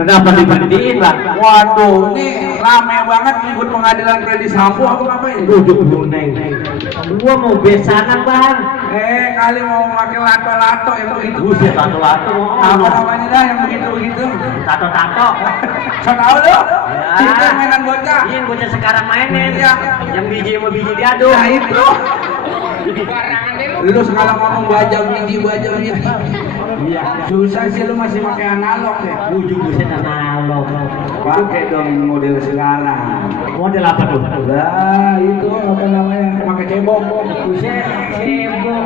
Kenapa diberhentiin, Bang? Waduh, ini rame banget ribut pengadilan Freddy Sambo. Aku ngapain? Duduk buneng. Gua mau besanan, Bang. Kali mau pakai lato-lato yang begitu. Buset, lato-lato. Apa namanya dah yang begitu-begitu? Tato-tato. So tau lo? Ya. Itu mainan bocah. Iya, bocah sekarang mainin. Iya. Yang biji sama biji diadu. Nah itu. Lu sekarang ngomong baja biji. Iya. Susah sih lu masih pakai analog ya. Buset analog. Pakai dong model sekarang. Model apa tuh? Lah itu apa namanya? Pakai cebok. Buset, cebok.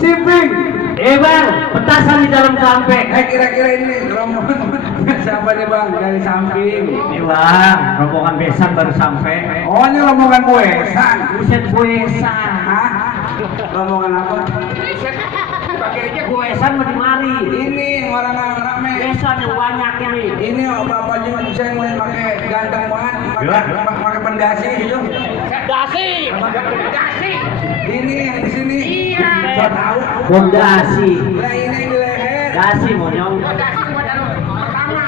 Simping. Bang, petasan di dalam sampe. Kira-kira ini rombongan siapa nih Bang? Dari samping. Ini Bang, rombongan besan baru sampai. Oh ini rombongan buesan. Buset buesan. Hah? Rombongan apa? Buesan mau dimari. Ini orang rame. Besan yang banyak ini. Ini bapaknya saya mulai pakai ganteng banget. Pakai pendasi gitu. Dasi. Ini yang di sini. Iya. Saya tahu. Fondasi. Lah ini di leher. Dasi monyong. Dasi buat pertama.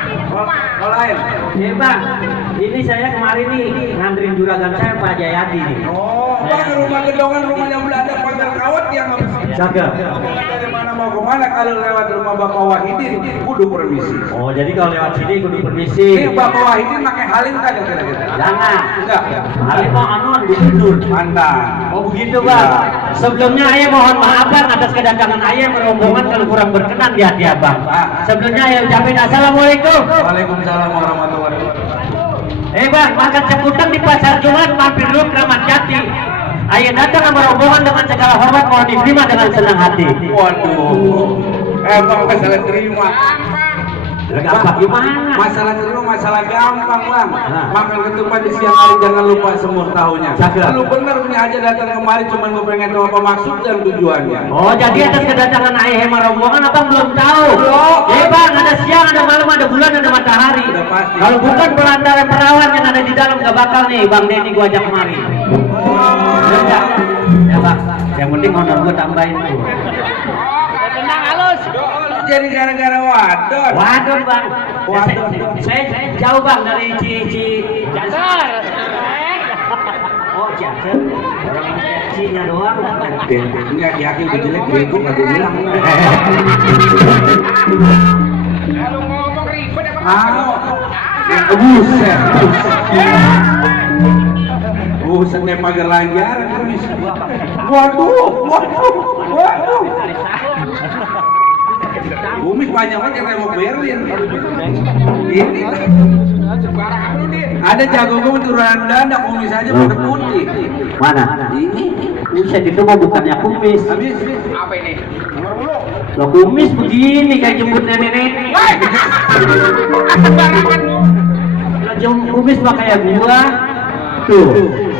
Kalau lain. Iya Bang, ini saya kemarin nih nganterin juragan saya Pak Jayadi nih. Oh, Bang rumah gedongan rumahnya Belanda pagar kawat yang Jaga. dari mana mau ke mana kalau lewat rumah Bapak Wahidin kudu permisi. Oh, jadi kalau lewat sini kudu permisi. Ini Bapak Wahidin pakai halim kagak kira-kira? Jangan. Enggak. Halim mau anuan gubernur. Mantap. Oh begitu Bang. Sebelumnya ayah mohon maaf Bang atas kedatangan ayah merombongan kalau kurang berkenan di hati Abang. Sebelumnya ayah ucapin assalamualaikum. Waalaikumsalam warahmatullahi wabarakatuh. Bang, makan cekutan di pasar Jumat mampir dulu Kramat Jati. Ayah datang sama rombongan dengan segala hormat mohon diterima dengan senang hati. Waduh. Bang masalah terima. Gampang gimana? Masalah terima masalah gampang Bang. Nah. Makan ketupat di siang hari jangan lupa semur tahunya. Jaga. Lu bener punya aja datang kemari cuman gue pengen tahu apa maksud dan tujuannya. Oh, jadi atas kedatangan ayah sama rombongan Abang belum tahu. Bang, ada siang, ada malam, ada bulan, ada matahari. Udah pasti. Kalau bukan perantara perawan yang ada di dalam gak bakal nih Bang Denny gua ajak kemari. Ya, ya Bang. Yang penting honor gua tambahin tuh. Tenang halus. Jadi gara-gara wadon. Wadon Bang. Wadon. Saya jauh Bang dari Cici. Jasar. Oh, Jasar. Orang Cici-nya doang. Ini hati-hati udah jelek bego gak gue bilang. Kalau ngomong ribet apa? Buset. Buset nih pagar lanjaran. Waduh. Kumis banyak banget yang remok Berlin. Ini ada jago gue turunan Belanda, kumis aja pada putih. Mana? Ini Buset itu mah bukannya kumis. habis. Apa ini? Loh kumis begini kayak jemput nenek-nenek. Lah kumis mah kayak gua. Tuh,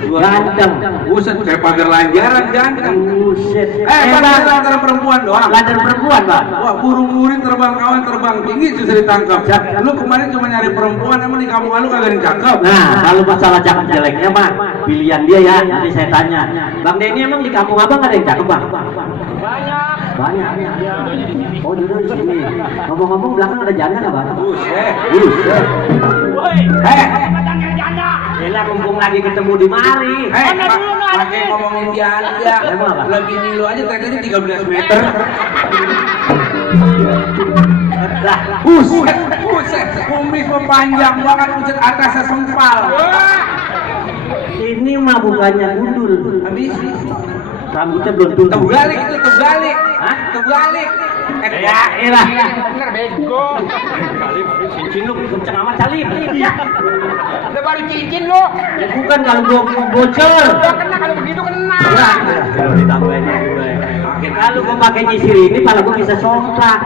ganteng. Buset, kayak pagar lanjaran ganteng. Buset. Bang, Bang, antara perempuan doang. lantar perempuan, Bang. Wah, burung murid terbang kawan terbang tinggi susah ditangkap. Lu kemarin cuma nyari perempuan, emang di kampung lu kagak dicakap. Nah, kalau masalah cakep jeleknya mah pilihan dia ya. Nanti saya tanya. Bang Denny emang di kampung Abang ada yang cakep, Bang? Banyak. Oh, duduk di sini. Ngomong-ngomong belakang ada janda nggak, Bang? Buset. Woi. Janda. Yalah, mumpung lagi ketemu di mari. Pakai ngomongin janda. Emang apa? Lagi nih lu aja tekniknya 13 meter. Lah, Buset. Kumis panjang banget, buset atasnya sempal. ini mah bukannya gundul. Habis. Rambutnya belum tumbuh. Terbalik itu terbalik. Hah? Terbalik. Ya, elah. Bener bego. Cincin lu kenceng amat kali. Ya. Udah baru cincin lu. Ya bukan kalau gua bocor. Udah kena kalau begitu kena. Ya, kalau ditambahin juga. Kalau gua pakai nyisir ini, pala gua bisa somplak.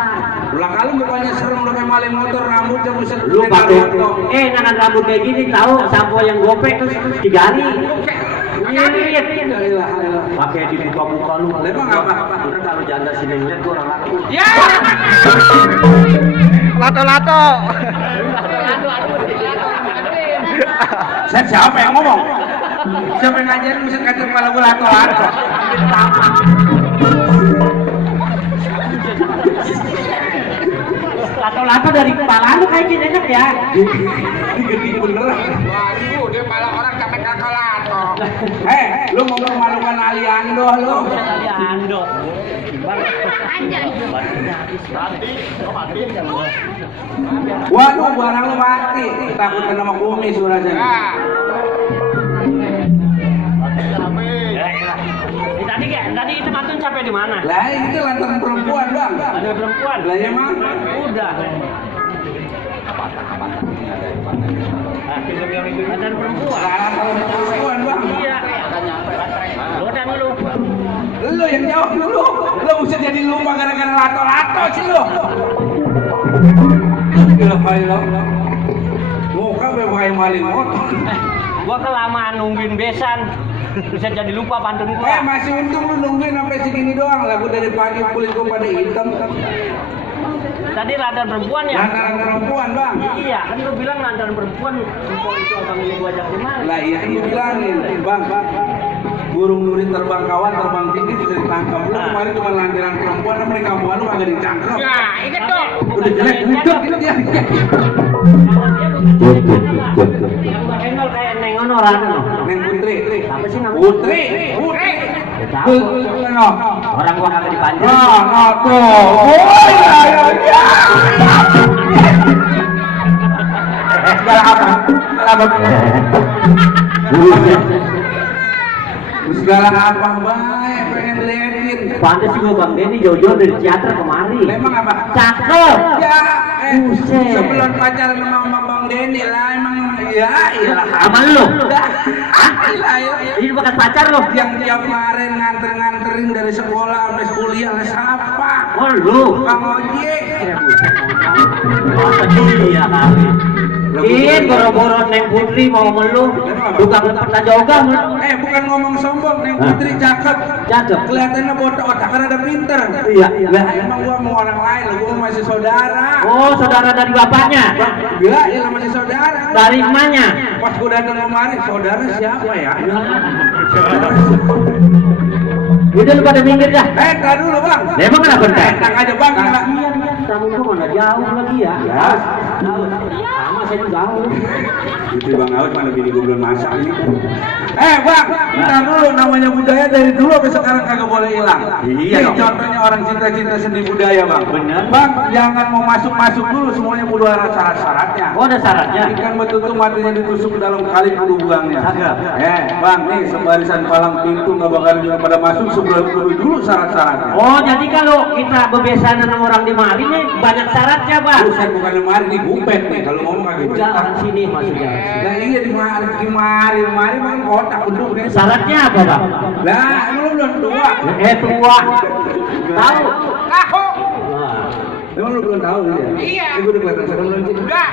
Ulang kali mukanya serem lu kayak maling motor, rambutnya buset. Lu pakai nanan rambut kayak gini tahu sampo yang gopek terus digali. Iya. Pakai di muka lu. Emang apa? Udah kalau janda sini lihat gua orang laku. Ya. Lato-lato. Siapa yang ngomong? Siapa yang ngajarin buset ngajarin kepala gua lato-lato? Lato-lato dari kepala lu kayak gini enak ya. Digede beneran. Waduh, dia malah orang capek kakak-lato. Lu ngomong malukan Aliando lu. Ando. Waduh, barang lu mati. Takut kena sama kumis surasnya. Tadi itu matun sampai di mana? Lah itu lantaran perempuan, Bang. Ada perempuan. Lah emang Udah. Ada perempuan. lantaran perempuan, Bang. Iya. Udah dulu. Lu yang jawab dulu. Lu bisa jadi lupa gara-gara lato-lato sih lu. Gila kali lu. Muka kayak maling motor. Gua kelamaan nungguin besan. Bisa jadi lupa pantun gua. Masih untung lu nungguin sampai segini doang. Lagu dari pagi kulit gua pada hitam. Tadi lantaran perempuan ya? Lantaran perempuan, Bang. Iya, kan lu bilang lantaran perempuan. Perempuan itu abang ini gua ajak kemari. Lah iya lu bilangin, Bang. Burung nuri terbang kawan, terbang tinggi bisa ditangkap. Lu kemarin cuma lantaran perempuan, tapi di kampung lu kagak ditangkap. Nah, inget dong. Udah jelek, hidup itu dia. Yang handle kayak Neng ono rada no. Neng Putri. Apa sih namanya? Putri. Ya, tahu. Orang gua kagak dipanjang. Tuh. Oh iya. Segala apa baik pengen liatin. Pantes sih gua Bang Denny jauh-jauh dari teater kemari. Memang apa? Cakep. Ya, Buset. sebelum pacaran sama Bang Denny lah emang ya iyalah. Sama lu. Iya. Ini bekas pacar lo. Yang tiap kemarin nganterin dari sekolah sampai kuliah lah siapa? Oh lu. Bang Ojek. Masa dia kali. Ih, boro-boro Neng Putri mau sama lu. Tukang pernah joga lu. Bukan ngomong sombong, Neng Putri cakep. Cakep. Kelihatannya botak otaknya ada pinter. Iya. Lah emang gua mau orang lain, gua masih saudara. Oh, saudara dari bapaknya. Gila, ya masih saudara. Dari emaknya. Pas gua datang kemari, saudara siapa ya? Udah lu pada minggir dah. Tar dulu, Bang. Emang kenapa entar? Tenang aja, Bang. Iya, kamu tuh mana jauh lagi ya? Ya. Sama saya jauh. Itu Bang Aus mana bini gua belum masak ini. Bang, ntar dulu, namanya budaya dari dulu sampai sekarang kagak boleh hilang. Iya Nih, dong. contohnya orang cinta-cinta seni budaya, Bang. Bener. Bang, jangan mau masuk-masuk dulu, semuanya kudu ada syarat-syaratnya. Oh, ada syaratnya. Ikan betutu matinya ditusuk ke dalam kali kudu buangnya. Agak. Bang, nih sebarisan palang pintu nggak bakal juga pada masuk sebelum kudu dulu syarat-syaratnya. Oh, jadi kalau kita bebesanan sama orang di mari nih banyak syaratnya, Bang. Bukan bukan lemari, nih gupet nih kalau ngomong kagak gitu. Jalan sini maksudnya. Nah iya di mari kan kotak bentuk nih. Syaratnya apa, Bang? Lah, lu belum tua. Tua. Tahu. Aku. Emang lu belum tahu ya? Iya. Gue udah kelihatan serem belum sih? Udah.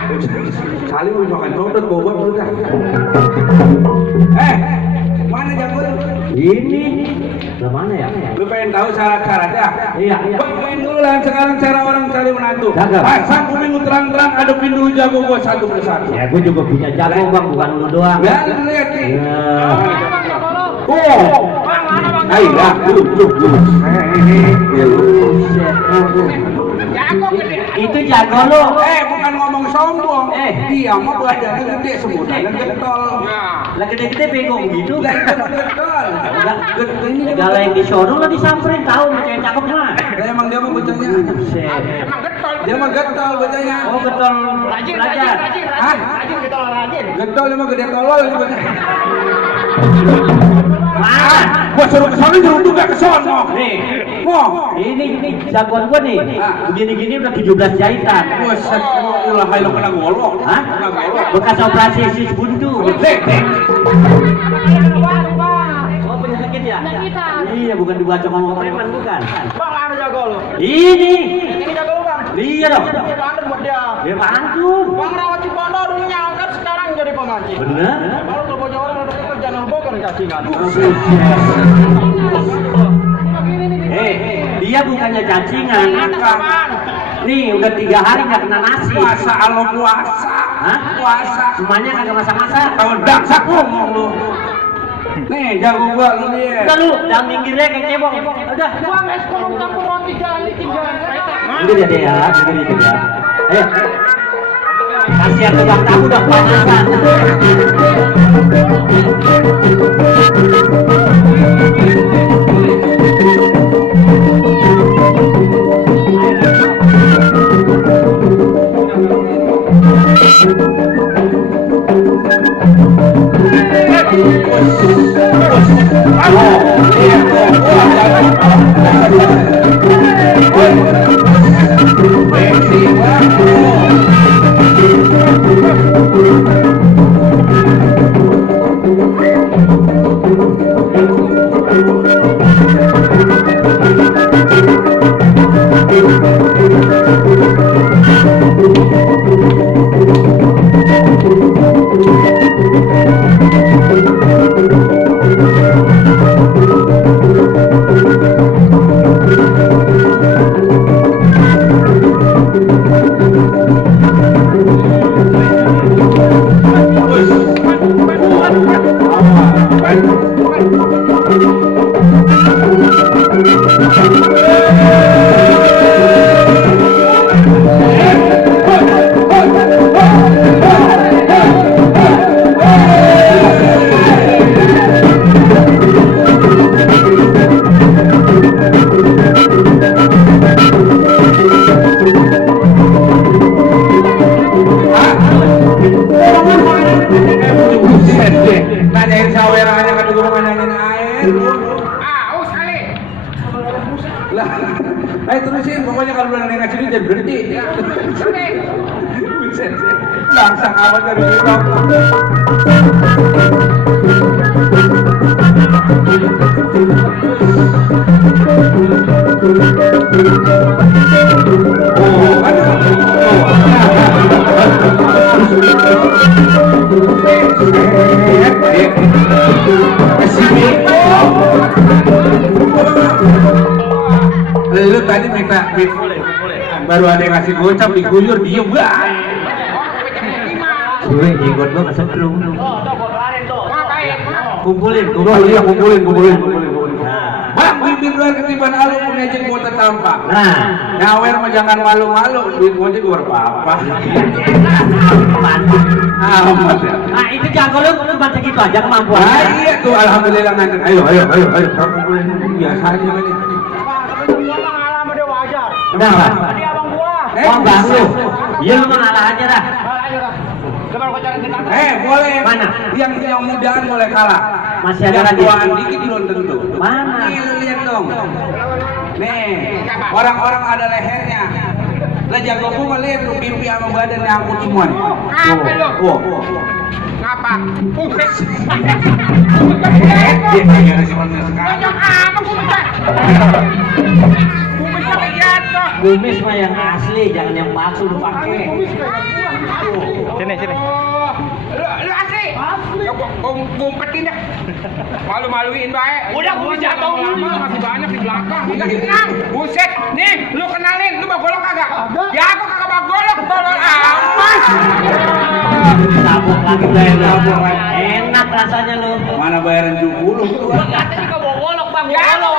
Kali mau makan coklat bobot lu dah. Mana jago lu? Ini. Lah mana ya? Lu pengen tahu syarat-syaratnya? Iya. Bang, main dulu lah sekarang cara orang cari menantu. Cakep. Pasang kuping terang-terang, adepin dulu jago gua satu persatu. Ya, gue juga punya jago, Bang, bukan lu doang. Ya, lu lihat nih. Ya. Bang, mana Bang? Ayolah, duduk. Ya lu. Jago gede. Itu jago lu. Bukan ngomong sombong. Dia mah badannya gede sebutan getol. Nah. Lah gede-gede bengong gitu. Lah itu mah getol. Ini Segala yang disono lah disamperin tahu macam yang cakep mah. Lah emang dia mah bocahnya. Buset. Emang getol. Dia mah getol bocahnya. Oh, betul. Rajin, Belajar. rajin. Hah? Rajin getol rajin. Getol emang gede tolol ini bocah. Mana? Gua suruh ke sana nyeruduk gak ke sono. Nih, Mau. ini jagoan gua nih. Begini-gini udah 17 jahitan. Buset, ulah hayo kena golok. Hah? Kena golok. Bekas operasi sis buntu. Dek. Oh, penyakit ya? Iya, bukan dibacok sama preman, bukan. Bang, anu jago lu. Ini. Ini jago lu, Bang. Iya dong. Dia pantun buat dia. Dia pantun. Bang Rawat Cipondo dulunya angkat, sekarang jadi pemancing. Bener. Kalau ke bocah orang udah kerja nembok kan cacingan. Dia bukannya cacingan. Nih, udah 3 hari nggak kena nasi. Puasa alo puasa. Hah? Puasa. Semuanya kagak masak-masak. Tahu daksak ngomong lu. Nih, jago gua lu nih. Udah lu, jangan minggirnya kayak cebong. Udah. Bang, es kolong campur roti jali tinggal. Minggir ya dia ya, minggir dikit ya. Ayo. Kasihan tukang tamu udah kepanasan. Nanyain sawerannya kan juga nanyain air lu. Aus kali. Lah, ayo terusin pokoknya kalau udah nanya sini jangan berhenti. Sampai. Buset, langsung amat dari itu. Oh, lu tadi minta beef, baru ada yang ngasih gocap diguyur diem banget. Gue jenggot gua kesetrum. Ngapain? Kumpulin. Iya kumpulin. Bang, bibir luar ketiban alu punya jenggot tampak. Nah, Nyawer mah jangan malu-malu, duit gojek gua apa-apa. Amat ya. nah itu jago lu cuma segitu aja kemampuan. Nah, iya tuh alhamdulillah nanti. Ayo, kamu kumpulin biasa aja ini. Ngalamin dia wajar. Kenapa? Tadi abang gua. Oh, bang lu. Iya lu mah ngalah aja dah. Coba gua cari kita. Boleh. Mana? Yang mudaan boleh kalah. Masih ada Yang lagi. tuaan dikit belum tentu. Mana? Nih lu lihat dong. Nih, orang-orang ada lehernya. Lah jago gua mah lihat tuh pipi sama badan nyangkut semua nih. Apa lu? Oh. Ngapa? Buset. Dia kagak ada sebenarnya sekarang. Banyak apa gua bisa? Gua bisa jatuh. Kumis mah yang asli, jangan yang palsu lu pakai. Sini. Lu asli? Ya gua umpetin dah. Malu-maluin baik. Udah gua jatuh lama masih banyak di belakang. Enggak tenang. Buset. Nih, lu kenalin, lu bawa golok kagak? Ya aku kagak bawa golok, bawa amat. Tabung lagi tabung. Enak rasanya lu. Mana bayaran 70 tuh? Katanya kagak bawa golok, Bang. Golok.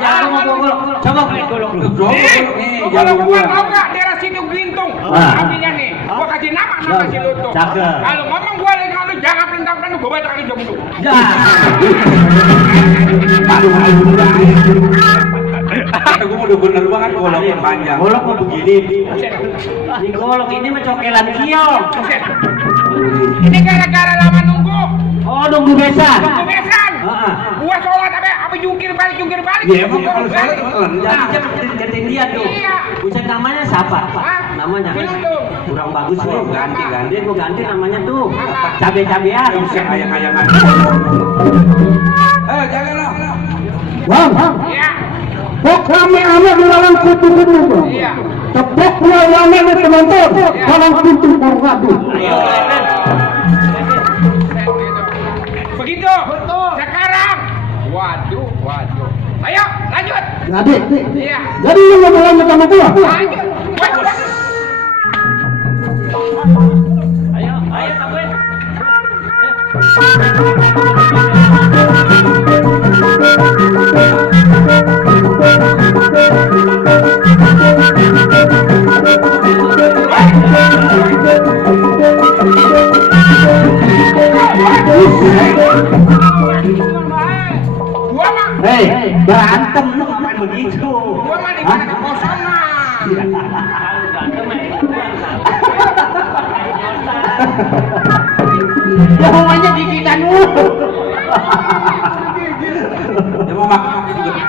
Jangan mau golok. Coba beli golok lu. Nih, Kalau jago gua gua. tau nggak daerah situ Gelintung, Ah. ambilnya nih, gua kasih nama si lu tuh. Cakep. Kalau ngomong gua lagi kalau jangan perintah-perintah gua baca kali jam itu. Ya. Gue udah bener banget goloknya panjang. Golok mau begini. Di golok ini mah cokelan kiong. Ini gara-gara lama nunggu. Oh, Oh, nunggu besan. Nunggu besan. Heeh. Gua sholat apa jungkir balik. Ya emang kalau saya telan. Jadi dia keting dia tuh. Iya. Buset namanya siapa? Hah? Namanya Bilundung. kurang bagus loh. Ganti. Dia mau ganti namanya tuh. Cabe-cabean. Yang ayang-ayangan. Jangan lah. Bang, Iya. pok rame-rame di dalam kutu-kutu bang. Iya. Tepok rame di penonton dalam kutu kurgadu. Ayo, Leten. Begitu. Betul. Sekarang. Waduh. Ayo, lanjut. Jadi, Iya. jadi lu mau lanjut sama gua? Lanjut. Waduh. Ayo, sampai. Gua mah. Hei, berantem lu ngapain begitu? Gua mah di mana kekosongan. Ya namanya gigitan lu. Ya mau makan juga.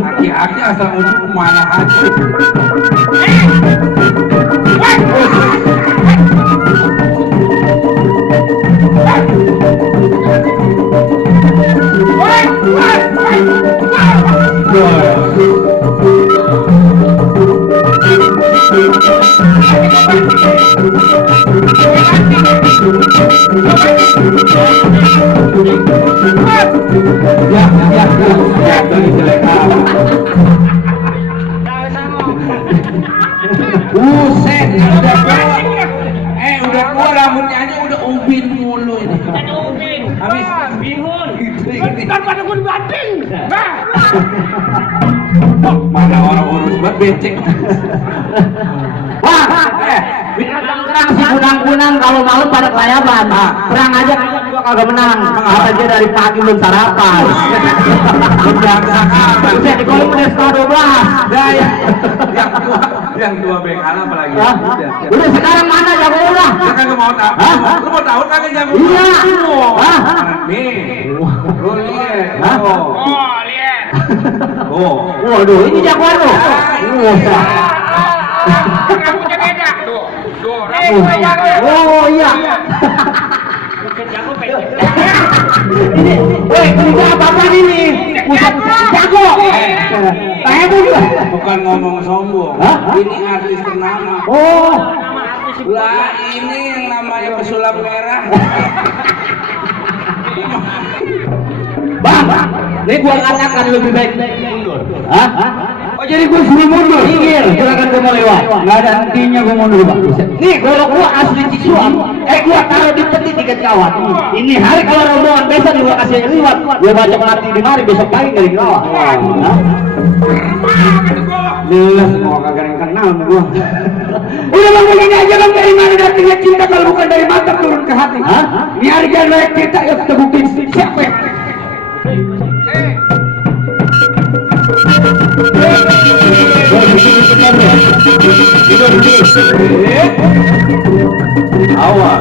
Aki-aki asal ujuk kemana aja. Buset, udah tua rambutnya aja udah ubin mulu ini. Habis Bihun. Kan pada gua dibanting. mana orang urus banget becek. Wah, perang si kunang-kunang kalau malam pada kelayaban. Perang aja gua kagak menang. Apa dia dari pagi belum sarapan. Bisa di kolom udah setengah 12. Nah, yang tua bekalan apalagi. Hah? Udah sekarang mana jago ulah? Lu kagak mau tahu? Lu mau tahu kagak jago? Iya. Hah? Nih, lu lihat. Hah? Oh, lihat. Oh, Waduh, ini jagoan lo. Rambutnya beda. Tuh, rambutnya jago. Oh iya. Ini apa ini? Pusat jago. Saya tuh bukan ngomong sombong. Hah? Ini artis ternama. Oh. Lah ini yang namanya pesulap merah. Bang, ini gua katakan lebih baik mundur. Hah? Oh jadi gua suruh mundur? Minggir, silakan gua mau lewat. Nggak ada hentinya gua mundur bang. Nih golok gua asli Cisuam. Gua taruh di peti tiket kawat. Ini hari kalau rombongan besok gua kasih liwat. Gua baca melati di mari besok pagi dari kawat. Hah? Lulus mau kagak yang kenal sama gua. Udah bang begini aja bang, dari mana datangnya cinta kalau bukan dari mata turun ke hati. Hah? Ini harga layak kita ya kita buktiin siapa yang Awal.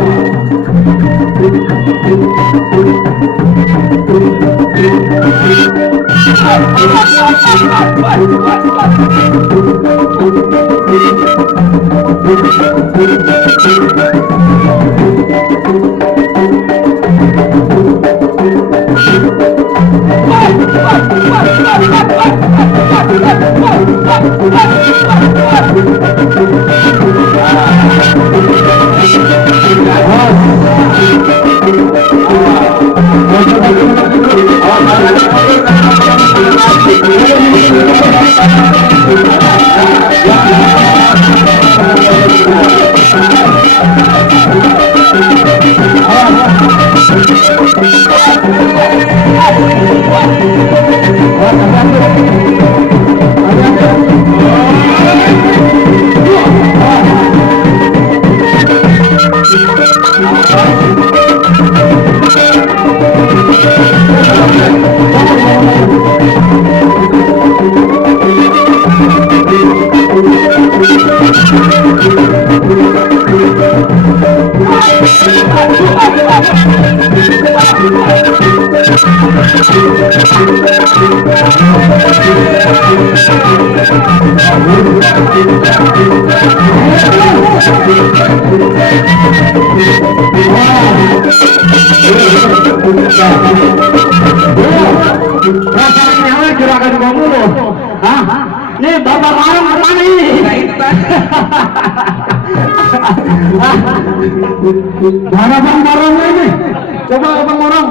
Oh, Rasanya gerakan kamu loh. Hah? Nih Bapak Marong kemana ini? Mana Bang Marong ini? Coba Bang Marong.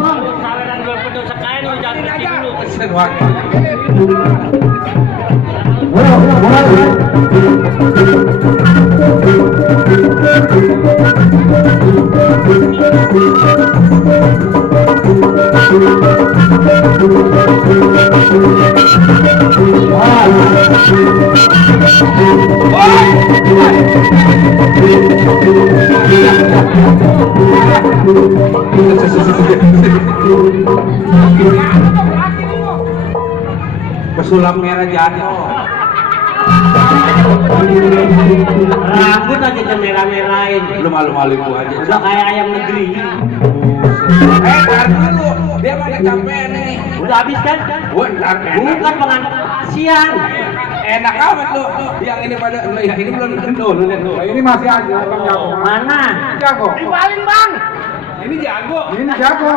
Pesulap merah jatuh. Rambut aja merah-merahin. Lu malu-maluin gua aja. Udah kayak ayam negeri. Tar dulu. Dia mah kecapean nih. Udah habis kan? Bentar, Bukan pengantar siang. enak amat lu. Yang ini pada ya ini belum lu lihat lu. Ini masih aja Bang Jago. Mana? Jago. Rivalin bang. Ini jago. Ini Jago.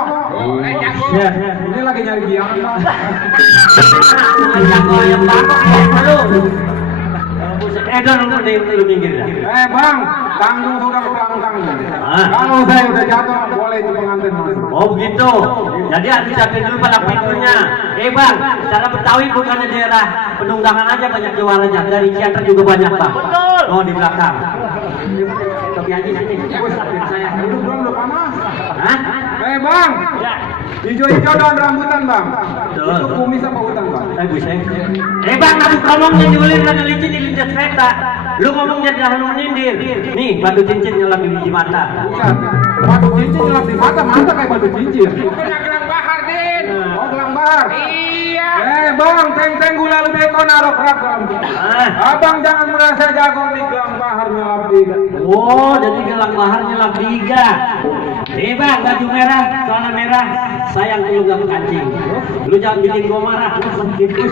Jago. Ya. Ini lagi nyari biang. Jago yang bangkok lu. Dong lu minggir dah. Bang, tanggung sudah tanggung. Ah. Kalau saya udah jatuh, boleh itu pengantin masuk. Oh begitu. Jadi harus siapin dulu pada pintunya. Bang, cara Betawi bukannya daerah penunggangan aja banyak jualannya. Dari Cianter juga banyak bang. Betul. Oh di belakang. Tapi aja nanti. Saya. Itu belum udah panas. Hah? Bang, Ya. hijau-hijau daun rambutan bang. Betul. Itu bumi sama hutan bang. Buset. Bang, aku ngomongnya diulin lagi licin di lintas kereta. Lu ngomongnya jangan menyindir. Nih, batu cincin nyelap di biji mata. Bukan. Batu cincin nyelap di mata kayak batu cincin. Kena gelang bahar, Din. Oh, gelang bahar. Iya. Bang, teng-teng gula lebih kau naruh ragam. Abang jangan merasa jago nih gelang bahar nyelap di. Oh, jadi gelang bahar nyelap diga. Bang, baju merah, celana merah, sayang lu gak kancing. Lu jangan bikin gua marah, lu sedikit.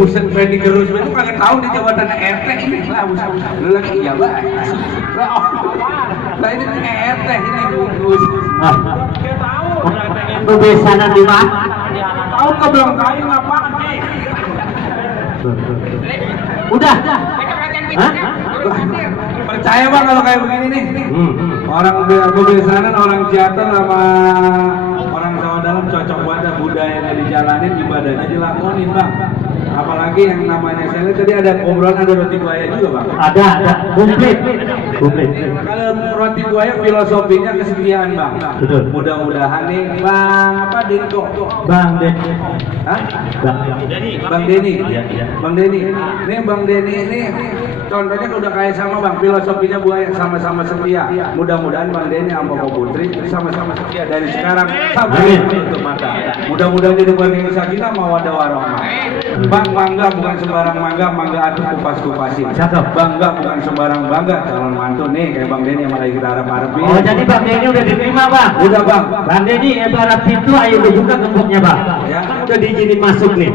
Buset, Fendi Gerus itu kagak tahu di jabatan RT ini lah, buset. Lu lagi iya, Pak. Lah ini RT ini Gus. Bebesanan di mana? Tahu kau belum tahu ngapain? Udah. Hah? Percaya Bang kalau kayak begini nih. Orang kebiasaan orang Ciater sama orang Jawa Dalam cocok banget, budayanya dijalanin, ibadahnya dilakonin Bang. Apalagi yang namanya saya lihat tadi ada obrolan ada roti buaya juga bang. Ada, komplit. Kalau roti buaya filosofinya kesetiaan bang. Betul. Mudah-mudahan nih bang apa Dinko? Bang Denny. Hah? Bang Denny. Iya. Bang Denny. Nih Bang Denny ini contohnya udah kayak sama bang filosofinya buaya sama-sama setia. Mudah-mudahan Bang Denny sama Pak Putri sama-sama setia dari sekarang sampai tutup mata. Mudah-mudahan jadi keluarga sakinah mawaddah warahmah. Bang bangga bukan sembarang mangga atuh kupas-kupasin. Cakep. Bangga bukan sembarang bangga calon mantu nih kayak Bang Denny yang lagi kita harap-harapin. Oh, jadi Bang Denny udah diterima, Bang? Udah bang. Bang Denny, ibarat pintu, ayo dibuka gemboknya, Bang. Ya. Kan udah diizinin masuk nih.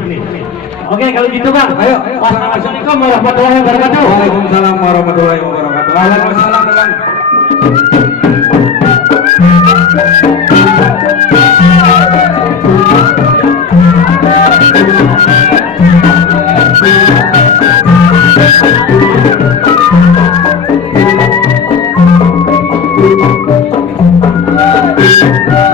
Oke, kalau gitu, Bang. Ayo. Wassalamualaikum warahmatullahi wabarakatuh. Waalaikumsalam warahmatullahi wabarakatuh. Waalaikumsalam dengan Thank you.